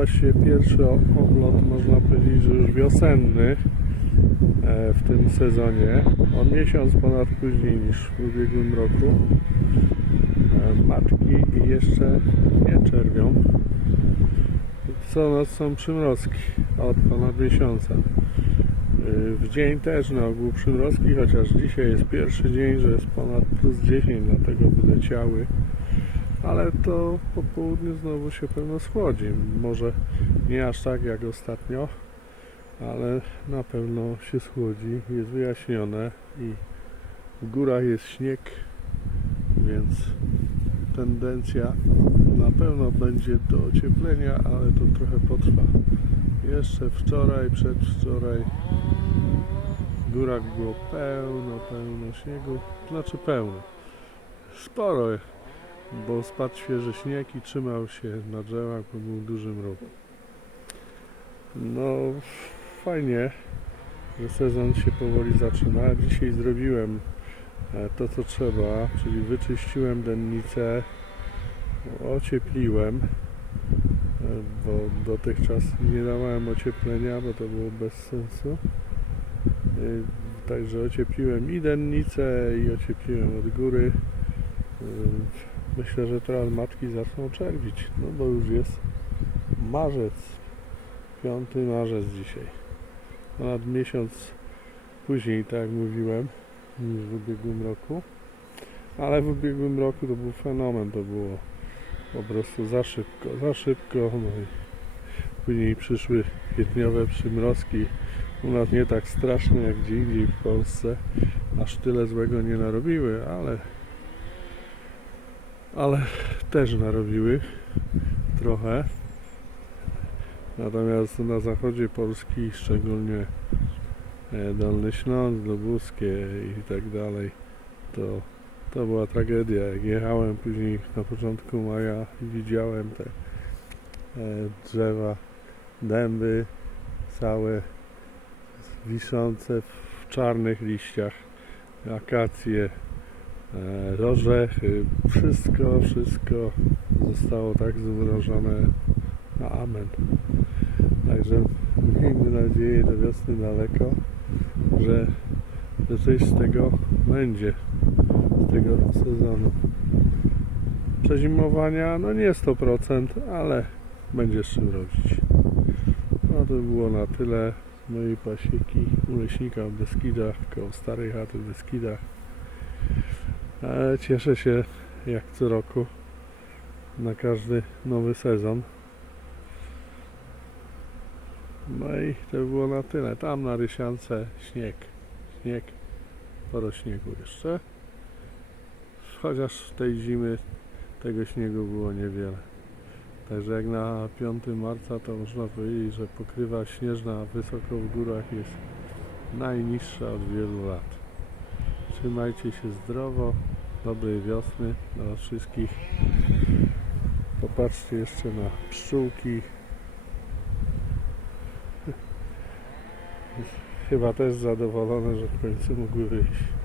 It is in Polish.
właściwie pierwszy o- oblot, można powiedzieć, że już wiosenny e, w tym sezonie. O miesiąc ponad później niż w ubiegłym roku. E, Matki jeszcze nie czerwią. Co noc są przymrozki od ponad miesiąca. Y, W dzień też na ogół przymrozki, chociaż dzisiaj jest pierwszy dzień, że jest ponad plus 10, dlatego wyleciały. Ale to po południu znowu się pewno schłodzi. Może nie aż tak jak ostatnio, ale na pewno się schłodzi. Jest wyjaśnione i w górach jest śnieg, więc tendencja na pewno będzie do ocieplenia, ale to trochę potrwa. Jeszcze wczoraj, przedwczoraj w górach było pełno, pełno śniegu, znaczy pełno. Sporo, bo spadł świeży śnieg i trzymał się na drzewach, bo był duży mróz. No, fajnie, że sezon się powoli zaczyna. Dzisiaj zrobiłem e, to, co trzeba, czyli wyczyściłem dennicę, ociepliłem, e, bo dotychczas nie dawałem ocieplenia, bo to było bez sensu. Y, Także ociepliłem i dennicę i ociepliłem od góry. Myślę, że teraz matki zaczną czerwić, no bo już jest marzec, 5 marzec dzisiaj. Ponad miesiąc później, tak jak mówiłem, niż w ubiegłym roku. Ale w ubiegłym roku to był fenomen, to było po prostu za szybko, za szybko. No i później przyszły kwietniowe przymrozki. U nas nie tak straszne jak gdzie indziej w Polsce. Aż tyle złego nie narobiły, ale ale też narobiły trochę. Natomiast na zachodzie Polski, szczególnie e, Dolny Śląsk, Lubuskie i tak dalej, to, to była tragedia. Jak jechałem później na początku maja widziałem te e, drzewa, dęby całe wiszące w czarnych liściach, akacje, rożechy, wszystko, wszystko zostało tak zmrożone na amen. Także miejmy nadzieję do wiosny daleko, że, że coś z tego będzie, z tego sezonu. Przezimowania, no nie 100%, ale będzie z czym robić. No to by było na tyle mojej pasieki u leśnika w Beskidach, koło starej chaty w Beskidach. E, Cieszę się jak co roku na każdy nowy sezon. No i to by było na tyle. Tam na Rysiance śnieg. Śnieg. Sporo śniegu jeszcze. Chociaż tej zimy tego śniegu było niewiele. Także jak na 5 marca to można powiedzieć, że pokrywa śnieżna wysoko w górach jest najniższa od wielu lat. Trzymajcie się zdrowo, dobrej wiosny dla wszystkich. Popatrzcie jeszcze na pszczółki. Chyba też zadowolone, że w końcu mogły wyjść.